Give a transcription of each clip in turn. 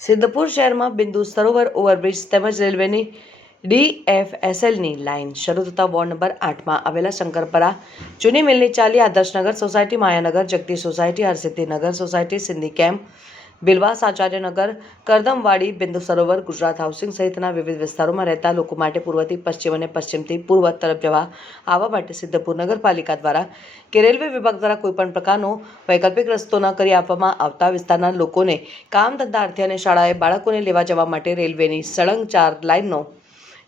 સિદ્ધપુર શહેરમાં બિંદુ સરોવર ઓવરબ્રિજ તેમજ રેલવેની DFSLની લાઇન શરૂ થતાં વોર્ડ નંબર 8માં આવેલા શંકરપરા જૂની મિલની ચાલી Adarshnagar society, Mayanagar, Jagdish society, Harsiddhinagar society, Sindhi camp, Bilvas, Acharyanagar, Kardamwadi, Bindu Sarovar, Gujarat housing સહિતના વિવિધ વિસ્તારોમાં રહેતા લોકો માટે પૂર્વથી પશ્ચિમ અને પશ્ચિમથી પૂર્વ તરફ આવવા માટે સિદ્ધપુર નગરપાલિકા દ્વારા કે રેલવે વિભાગ દ્વારા કોઈપણ પ્રકારનો વૈકલ્પિક રસ્તો ન કરી આપવામાં આવતા વિસ્તારના લોકોને કામ ધંધા અર્થે અને શાળાએ બાળકોને લેવા જવા માટે રેલવેની સળંગ 4 લાઇનનો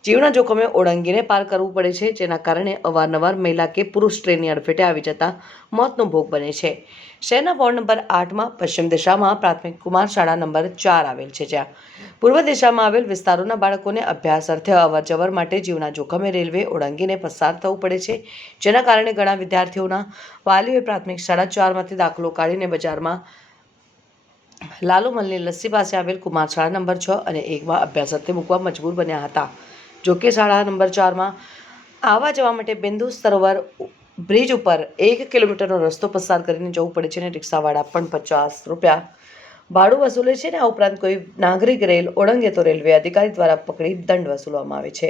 જીવના જોખમે ઓળંગીને પાર કરવું પડે છે, જેના કારણે અવારનવાર મહિલા કે પુરુષ ટ્રેનની અડફેટે આવી જતા મોતનો ભોગ બને છે। શહેરના વોર્ડ નંબર 8માં પશ્ચિમ દિશામાં પ્રાથમિક કુમાર શાળા નંબર 4 આવેલ છે, જ્યાં પૂર્વ દિશામાં આવેલ વિસ્તારોના બાળકોને અભ્યાસ અર્થે અવરજવર માટે જીવના જોખમે રેલવે ઓળંગીને પસાર થવું પડે છે, જેના કારણે ઘણા વિદ્યાર્થીઓના વાલીઓએ પ્રાથમિક શાળા 4માંથી દાખલો કાઢીને બજારમાં લાલુમલની લસ્સી પાસે આવેલ કુમાર શાળા નંબર 6 અને 1માં અભ્યાસ અર્થે મૂકવા મજબૂર બન્યા હતા। જોકે શાળા નંબર 4માં આવવા જવા માટે બિંદુ સરોવર બ્રિજ ઉપર 1 કિલોમીટરનો રસ્તો પસાર કરીને જવું પડે છે અને રિક્ષાવાળા પણ 50 રૂપિયા ભાડું વસૂલે છે અને આ ઉપરાંત કોઈ નાગરિક રેલ ઓળંગે તો રેલવે અધિકારી દ્વારા પકડી દંડ વસૂલવામાં આવે છે,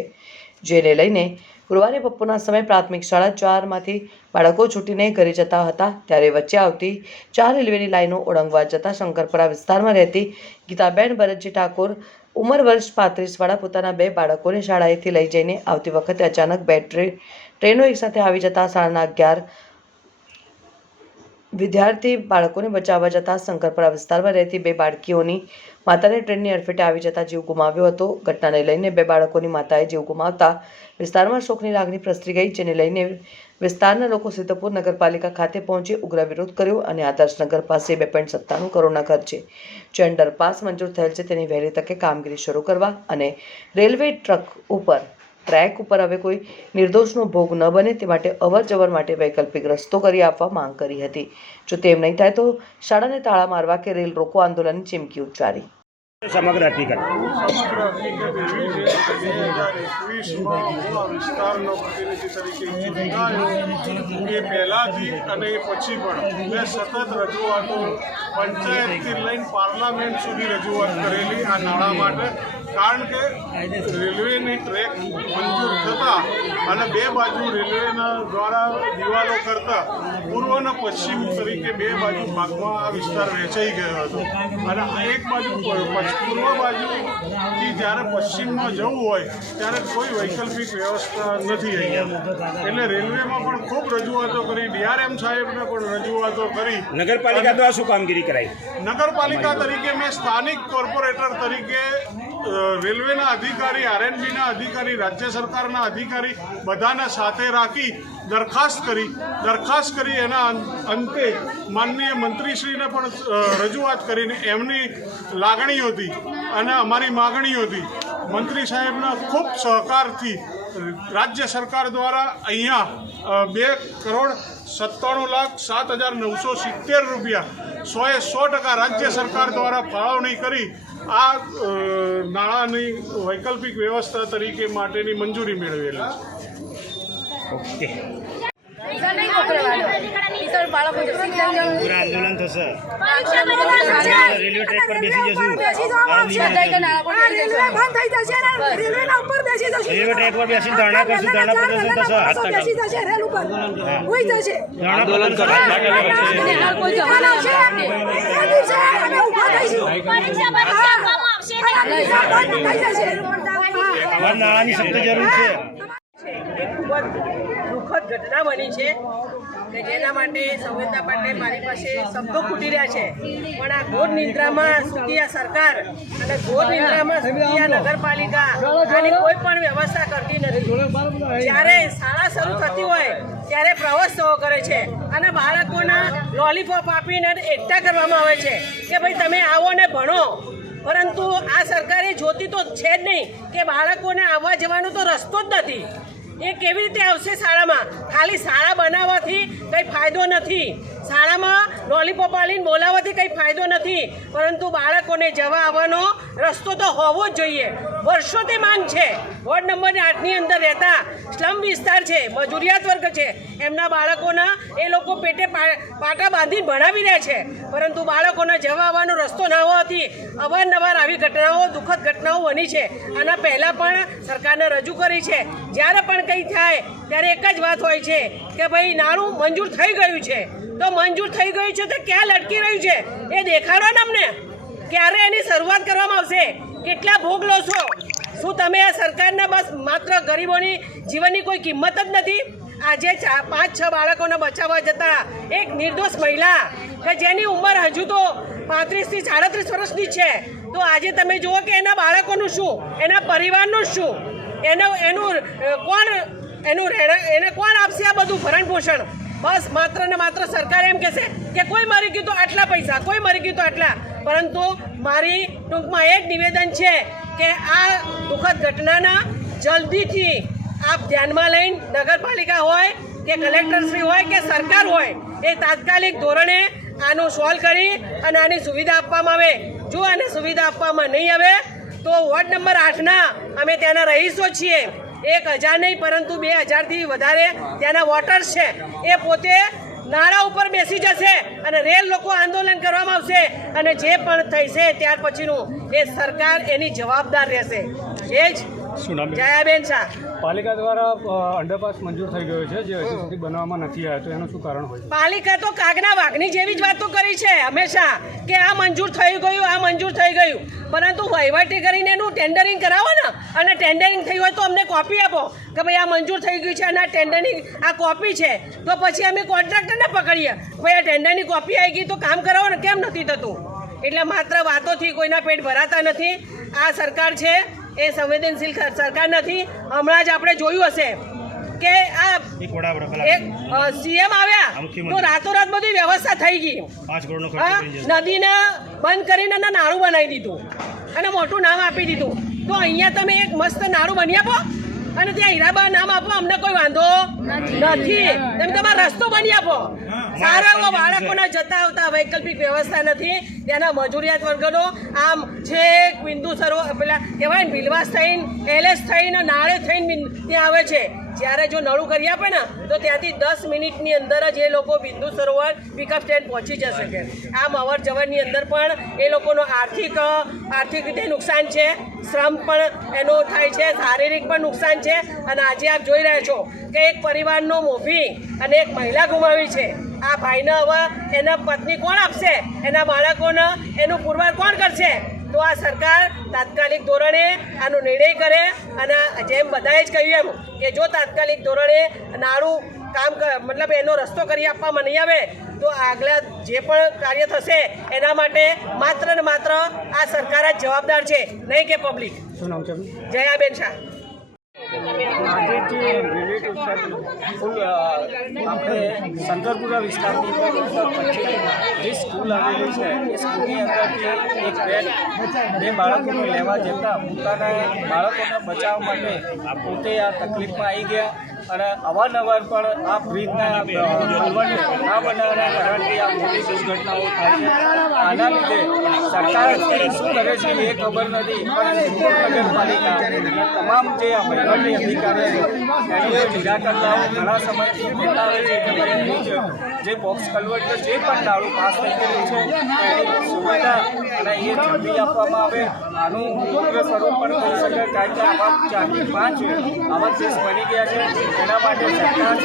જેને લઈને ગુરુવારે બપોરના સમયે પ્રાથમિક શાળા 4માંથી બાળકો છૂટીને ઘરે જતા હતા, ત્યારે વચ્ચે આવતી 4 રેલવેની લાઈનો ઓળંગવા જતા શંકરપરા વિસ્તારમાં રહેતી ગીતાબેન ભરતજી ઠાકોર ઉંમર વર્ષ 35 વાળા પોતાના 2 બાળકોને શાળાએથી લઈ જઈને આવતી વખતે અચાનક 2 ટ્રેનો એકસાથે આવી જતા શાળાના 11 વિદ્યાર્થી બાળકોને બચાવવા જતા શંકરપરા વિસ્તારમાં રહેતી 2 બાળકીઓની માતાને ટ્રેનની અડફેટે આવી જતા જીવ ગુમાવ્યો હતો। ઘટનાને લઈને 2 બાળકોની માતાએ જીવ ગુમાવતા વિસ્તારમાં શોકની લાગણી પ્રસરી ગઈ, જેને લઈને વિસ્તારના લોકો સિદ્ધપુર નગરપાલિકા ખાતે પહોંચી ઉગ્ર વિરોધ કર્યો અને આદર્શનગર પાસે 2.97 કરોડના ખર્ચે જે અંડરપાસ મંજૂર થયેલ છે તેની વહેલી તકે કામગીરી શરૂ કરવા અને રેલવે ટ્રેક ઉપર હવે કોઈ નિર્દોષનો ભોગ ન બને તે માટે અવરજવર માટે વૈકલ્પિક રસ્તો કરી આપવા માંગ કરી હતી। જો તેમ નહીં થાય તો શાળાને તાળા મારવા કે રેલ રોકો આંદોલનની ચીમકી ઉચ્ચારી। સમગ્ર હકીકત વિસ્તારનો પ્રતિનિધિ તરીકે ચૂંટાયો એ પહેલાંથી અને પછી પણ મેં સતત રજૂઆતો પંચાયતથી લઈને પાર્લામેન્ટ સુધી રજૂઆત કરેલી આ નાણાં માટે, કારણ કે રેલવેની ટ્રેક મંજૂર થતાં અને 2 બાજુ રેલવેના દ્વારા દિવાલો કરતાં પૂર્વ અને પશ્ચિમ તરીકે 2 બાજુ ભાગમાં આ વિસ્તાર વહેંચાઈ ગયો હતો અને એક બાજુ પૂર્વ બાજુથી જ્યારે પશ્ચિમમાં જવું હોય ત્યારે કોઈ વૈકલ્પિક વ્યવસ્થા નથી અહીંયા, એટલે રેલવેમાં પણ ખૂબ રજૂઆતો કરી, DRM સાહેબને પણ રજૂઆતો કરી। નગરપાલિકા દ્વારા શું કામગીરી કરાઈ? નગરપાલિકા તરીકે મેં સ્થાનિક કોર્પોરેટર તરીકે રેલવેના અધિકારી, RNBના અધિકારી, રાજ્ય સરકારના અધિકારી બધાને સાથે રાખી દરખાસ્ત કરી એના અંતે માનનીય મંત્રીશ્રીને પણ રજૂઆત કરીને એમની લાગણીઓથી અને અમારી માગણીઓથી મંત્રી સાહેબના ખૂબ સહકારથી રાજ્ય સરકાર દ્વારા અહીંયા 2,97,07,970 રૂપિયા 100% રાજ્ય સરકાર દ્વારા ફાળવણી કરી આ નાણાંની વૈકલ્પિક વ્યવસ્થા તરીકે માટેની મંજૂરી મેળવેલી ઓકે, છે। પૂરા આંદોલન થશે, રેલવે ટ્રેક પર બેસી જશું, રેલવે ટ્રેક પર બેસીને ધરણા કરશું, ધરણા પ્રદર્શન થશે, આંદોલન નાણાંની સખ્ત જરૂર છે। ખૂબ જ દુઃખદ ઘટના બની છે કે જેના માટે સંવેદના માટે મારી પાસે શબ્દો ખૂટી રહ્યા છે, પણ આ ઘોર નિંદ્રામાં સૂતી આ સરકાર અને ઘોર નિંદ્રામાં સૂતી આ નગરપાલિકા આની કોઈ પણ વ્યવસ્થા કરતી નથી। જ્યારે શાળા શરૂ થતી હોય ત્યારે પ્રવાસોત્સવો કરે છે અને બાળકોના લોલીપોપ આપીને એકઠા કરવામાં આવે છે કે ભાઈ તમે આવો ને ભણો, પરંતુ આ સરકારે જોતી તો છે જ નહીં કે બાળકોને આવવા જવાનો તો રસ્તો જ નથી। એ કેવી રીતે આવશે શાળામાં? ખાલી શાળા બનાવવાથી કંઈ ફાયદો નથી। શાળામાં લોલીપોપ આલીને બોલાવવાથી કંઈ ફાયદો નથી, પરંતુ બાળકોને જવા આવવાનો રસ્તો તો હોવો જ જોઈએ. વર્ષોથી માંગ છે. વોર્ડ નંબર 8ની અંદર રહેતા સ્લમ વિસ્તાર છે, મજૂરિયાત વર્ગ છે, એમના બાળકોના એ લોકો પેટે પાટા બાંધીને ભણાવી રહ્યા છે, પરંતુ બાળકોના જવા આવવાનો રસ્તો ના હોવાથી અવારનવાર આવી ઘટનાઓ, દુઃખદ ઘટનાઓ બની છે. આના પહેલાં પણ સરકારને રજૂ કરી છે. જ્યારે પણ કંઈ થાય ત્યારે એક જ વાત હોય છે કે ભાઈ નાણું મંજૂર થઈ ગયું છે. તો મંજૂર થઈ ગયું છે તો ક્યાં લટકી રહ્યું છે એ દેખાડો ને અમને. ક્યારે એની શરૂઆત કરવામાં આવશે? કેટલા ભોગ લો છો? શું તમે આ સરકારના બસ માત્ર ગરીબોની જીવનની કોઈ કિંમત જ નથી? આજે 5-6 બાળકોને બચાવવા જતાં એક નિર્દોષ મહિલા કે જેની ઉંમર હજુ તો 35 થી 37 વર્ષની છે, તો આજે તમે જુઓ કે એના બાળકોનું શું, એના પરિવારનું શું, એને કોણ આપશે આ બધું ભરણ પોષણ? બસ માત્ર ને માત્ર સરકાર એમ કહેશે કે કોઈ મરી ગયું તો આટલા પૈસા, કોઈ મરી ગયું તો આટલા. પરંતુ મારી ટૂંકમાં એક નિવેદન છે કે આ દુઃખદ ઘટનાના જલ્દીથી આપ ધ્યાનમાં લઈને નગરપાલિકા હોય કે કલેક્ટરશ્રી હોય કે સરકાર હોય એ તાત્કાલિક ધોરણે આનું સોલ્વ કરી અને આની સુવિધા આપવામાં આવે. જો આને સુવિધા આપવામાં નહીં આવે તો વોર્ડ નંબર 8ના અમે ત્યાંના રહીશો છીએ, 1000 નહીં પરંતુ 2000થી વધારે ત્યાંના વોટર્સ છે, એ પોતે નાળા ઉપર બેસી જશે અને રેલ લોકો આંદોલન કરવામાં આવશે અને જે પણ થશે ત્યાર પછીનું એ સરકાર એની જવાબદાર રહેશે. એ જ જયાબેન શાહ. પાલિકા દ્વારા અંડરપાસ મંજૂર થઈ ગયો છે, જે હજુ સુધી બનાવવામાં નથી આવ્યો, તો એનું શું કારણ હોય? પાલિકા તો કાગના વાઘની જેવી જ વાતો કરી છે હંમેશા કે આ મંજૂર થઈ ગયું, આ મંજૂર થઈ ગયું, પરંતુ વહીવટી કરીને એનું ટેન્ડરિંગ કરાવો ને, અને ટેન્ડરિંગ થઈ હોય તો અમને કોપી આપો કે ભાઈ આ મંજૂર થઈ ગયું છે અને આ ટેન્ડરિંગ આ કોપી છે, તો પછી અમે કોન્ટ્રાક્ટરને પકડીએ ભાઈ આ ટેન્ડરની કોપી આવી ગઈ તો કામ કરાવો ને, કેમ નથી થતું? એટલે માત્ર વાતોથી કોઈના પેટ ભરાતા નથી. આ સરકાર છે એ સંવેદનશીલ સરકાર નથી. હમણાં જ આપણે જોયું હશે કે આ એક સીએમ આવ્યા તો રાતોરાત બધી વ્યવસ્થા થઈ ગઈ. નદીને બંધ કરીને નાળું બનાવી દીધું અને મોટું નામ આપી દીધું. તો અહીંયા તમે એક મસ્ત નાળું બની આપો અને ત્યાં હીરાબા નામ આપો, અમને કોઈ વાંધો નથી. તમે તમારો રસ્તો બની આપો. સારા એવા બાળકોના જતા આવતા વૈકલ્પિક વ્યવસ્થા નથી. ત્યાંના મજૂરિયાત વર્ગનો આમ છે બિંદુ સરોવર પેલા કહેવાય ને ભીલવાસ થઈને એલએસ થઈને નાળે થઈને ત્યાં આવે છે. જ્યારે જો નળું કરી આપે ને તો ત્યાંથી 10 મિનિટની અંદર જ એ લોકો બિંદુ સરોવર પિકઅપ સ્ટેન્ડ પહોંચી જશે. કે આમ અવર જવરની અંદર પણ એ લોકોનો આર્થિક રીતે નુકસાન છે, શ્રમ પણ એનો થાય છે, શારીરિક પણ નુકસાન છે. અને આજે આપ જોઈ રહ્યા છો કે એક પરિવારનો મોભી અને એક મહિલા ગુમાવી છે. આ ભાઈને હવે એના પત્ની કોણ આપશે? એના બાળકોને એનું પુરવાર કોણ કરશે? તો આ સરકાર તાત્કાલિક ધોરણે આનો નિર્ણય કરે અને જેમ બધાએ જ કહ્યું એમ કે જો તાત્કાલિક ધોરણે નાળું કામ મતલબ એનો રસ્તો કરી આપવામાં નહીં આવે તો આગલા જે પણ કાર્ય થશે એના માટે માત્ર ને માત્ર આ સરકાર જ જવાબદાર છે, નહીં કે પબ્લિક. શું નામ છે? જયાબેન શાહ. આજે જે રિલેટિવ આપણે શંકરપુરા વિસ્તારની જે સ્કૂલ આવેલી છે એ સ્કૂલની અંદરથી એક બેન 2 બાળકોને લેવા જતાં પોતાના બાળકોને બચાવવા માટે પોતે આ તકલીફમાં આવી ગયા અને અવારનવાર પણ આ બ્રિજના કલવટ ના બનાવવાના કારણથી આ મોટી દુર્ઘટનાઓ થાય છે. આના લીધે સરકાર શું કરે છે એ ખબર નથી, પણ નગરપાલિકા તમામ જે વહીવટી અધિકારીઓ છે એનું નિરાકરણ લાવો. ઘણા સમયથી કહેતા આવે છે કે બ્રિજ જે બોક્સ કલવટ જે પણ નાળું પાસ થઈ ગયેલું છે એની સુવિધા અને એ જલ્દી આપવામાં આવે. આનું ઉગ્ર સ્વરૂપ પણ કહી શકાય, કારણ કે આવા 4 થી 5 આવા કેસ બની ગયા છે. એના માટે સરકાર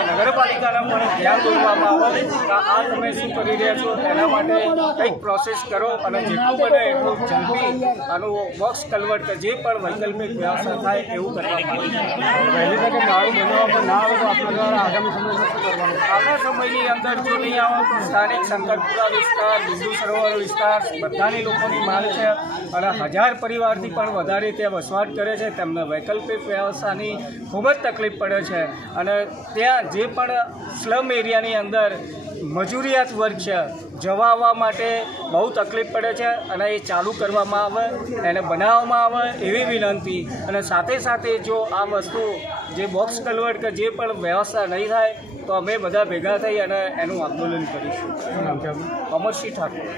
અને નગરપાલિકાને પણ ધ્યાન દોરવામાં આવે કે આ તમે શું કરી રહ્યા છો, એના માટે કંઈક પ્રોસેસ કરો અને જેટલું બને એટલું જલ્દી આનું બોક્સ કલવટ જે પણ વૈકલ્પિક વ્યવસ્થા થાય એવું કરવામાં આવે. પહેલી તકે નાળું બનાવવામાં ના આવે તો આપણા દ્વારા આગામી સમયમાં શું કરવાનું? આવનાર સમયની અંદર જો નહીં આવે તો સ્થાનિક શંકરપુરા વિસ્તાર, બિંદુ સરોવર વિસ્તાર બધાની લોકોની માંગ છે અને 1000 પરિવારથી પણ વધારે ત્યાં વસવાટ કરે છે. તેમને વૈકલ્પિક વ્યવસ્થાની ખૂબ જ તકલીફ પડે છે અને ત્યાં જે પણ સ્લમ એરિયાની અંદર મજૂરિયાત વર્ગ છે જવા આવવા માટે બહુ તકલીફ પડે છે અને એ ચાલુ કરવામાં આવે, એને બનાવવામાં આવે એવી વિનંતી. અને સાથે સાથે જો આ વસ્તુ જે બોક્સ કલવટ કે જે પણ વ્યવસ્થા નહીં થાય તો અમે બધા ભેગા થઈ અને એનું આંદોલન કરીશું. શું નામ છે આપનું? અમરસિંહ ઠાકોર.